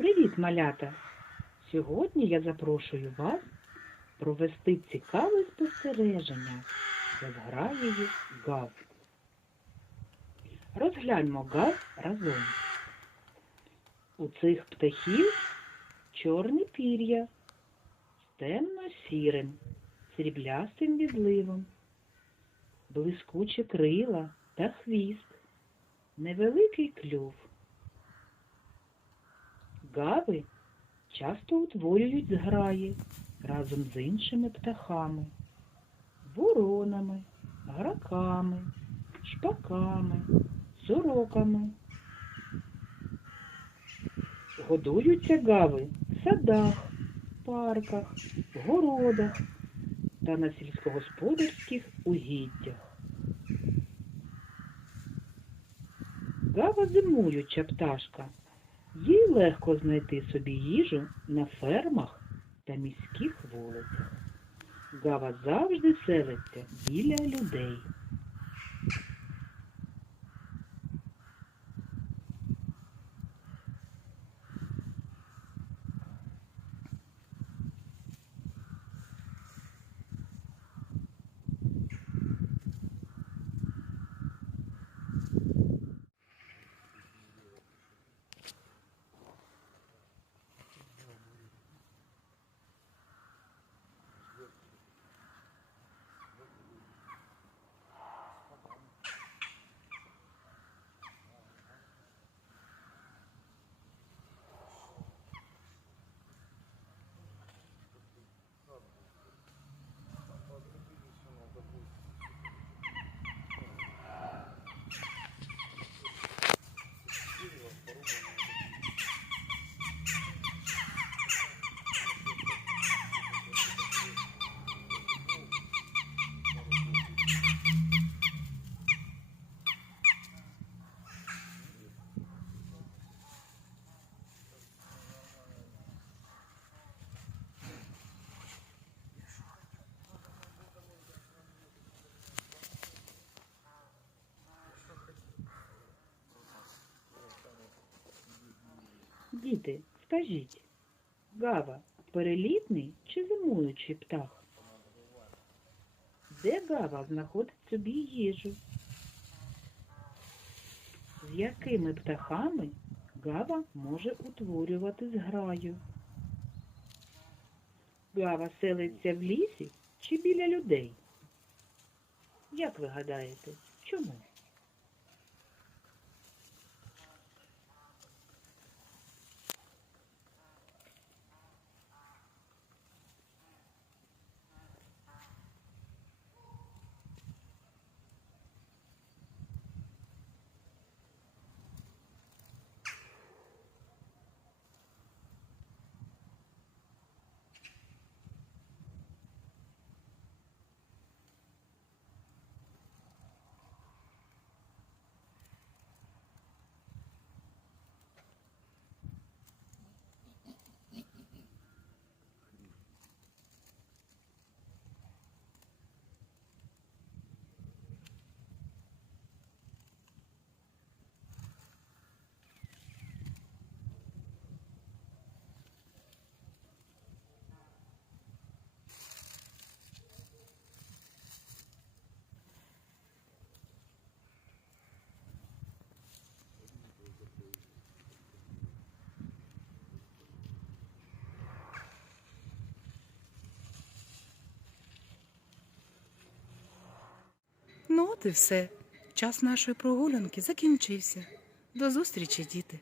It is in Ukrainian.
Привіт, малята! Сьогодні я запрошую вас провести цікаве спостереження за зграєю гав. Розгляньмо гав разом. У цих птахів чорні пір'я з темно-сірим, сріблястим відливом, блискучі крила та хвіст, невеликий клюв. Гави часто утворюють зграї разом з іншими птахами, воронами, граками, шпаками, сороками. Годуються гави в садах, парках, городах та на сільськогосподарських угіддях. Гава зимуюча пташка. Їй легко знайти собі їжу на фермах та міських вулицях. Гава завжди селиться біля людей. Діти, скажіть, Гава перелітний чи зимуючий птах? Де Гава знаходить собі їжу? З якими птахами Гава може утворювати зграю? Гава селиться в лісі чи біля людей? Як ви гадаєте, чому? Ну, от і все. Час нашої прогулянки закінчився. До зустрічі, діти.